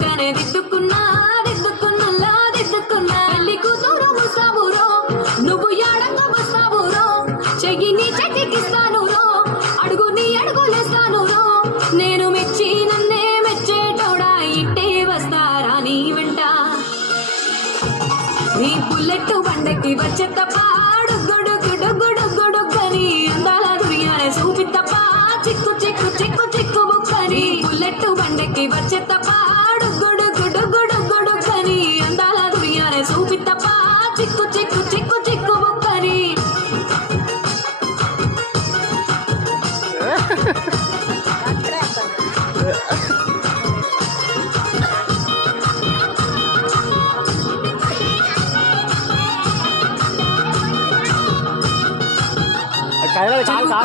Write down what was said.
తిక్కనే దిద్దుకున్నా దిద్దుకున్నలా దిద్దుకున్నా పెళ్లి కూతురు ముస్తాబురో నువ్వు యాడంగా వస్తావురో చెయ్యి నీ చెట్టికిస్తాను రో అడుగు నీ అడుగులేస్తాను రో నేను మెచ్చి నన్నే మెచ్చేటోడా ఇట్టే వస్తారా నీ వెంట నీ బుల్లెట్ బండకి వచ్చే తప్ప గుడుగుడుగుడుగుడుగుడుగని అందాల దుర్యానే చూపి తప్ప చిక్కు చిక్కు చిక్కు చిక్కు బుక్కని బుల్లెట్ బండకి వచ్చే తప్ప గుడుగుడుగుడుగుడుగని అందాల దుర్యానే చూపి తప్ప చిక్కు చిక్కు చిక్కు చిక్కు బుక్కని కాలు